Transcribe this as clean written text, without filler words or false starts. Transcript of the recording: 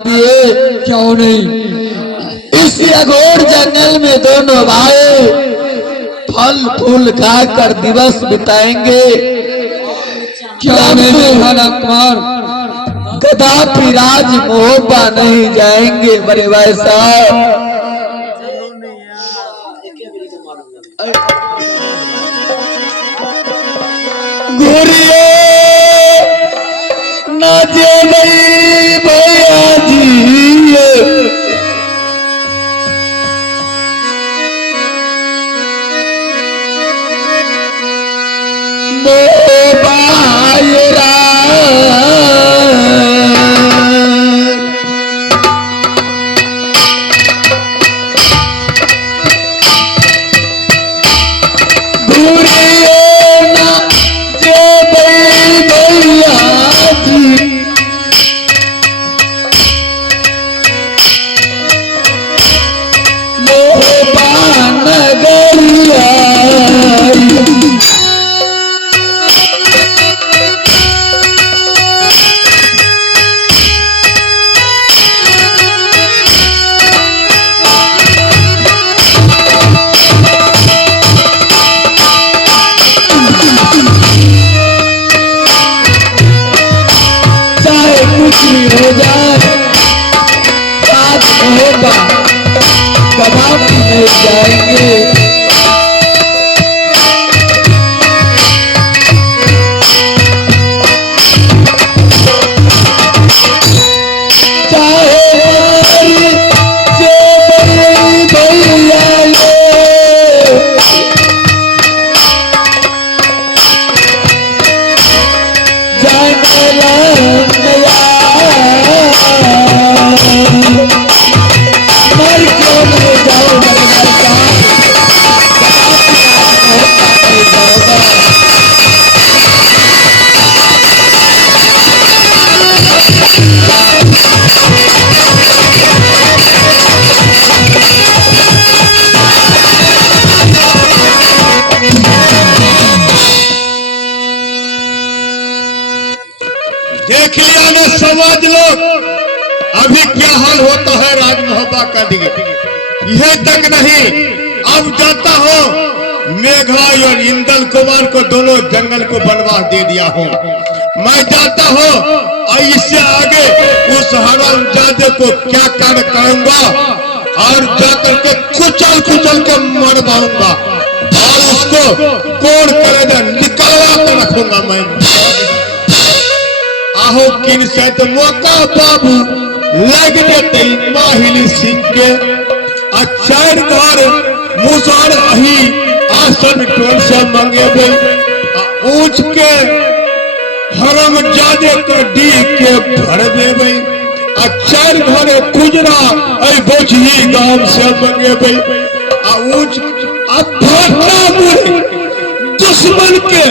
दिए क्यों नहीं। इस अघोर जंगल में दोनों भाई फल फूल खाकर दिवस बिताएंगे। क्यों नहीं कुमार, कदापि राज मोहब्बा नहीं जाएंगे बड़े भाई साहब। घूरिए ना जे भैया जी, हो जाए राज मोहब्बा कदापि नहीं जाएंगे। देख लिया ना समाज लोग अभी क्या हाल होता है राज मोहब्बा का लिए। यह तक नहीं, अब जाता हो मेघा और इंदल कुमार को दोनों जंगल को बनवास दे दिया हूँ। मैं जाता हूँ और इससे आगे उस हरामजादे को क्या कार्य करूंगा और जाकर के कुचल कुचल के मरवाऊंगा और उसको कोड़ करेगा निकाला कर रखूंगा मैं। आहो किन से तो मौका बाबू लग जाते माहिली सिंह के अक्षर घर मुसार अही आसन टोल से मंगे बे ऊंच के हरम जादे को डी के भर दे बे अक्षर घर कुजरा ऐ बोझी गांव से मंगे बे ऊंच अब भाटा मुड़े दुश्मन के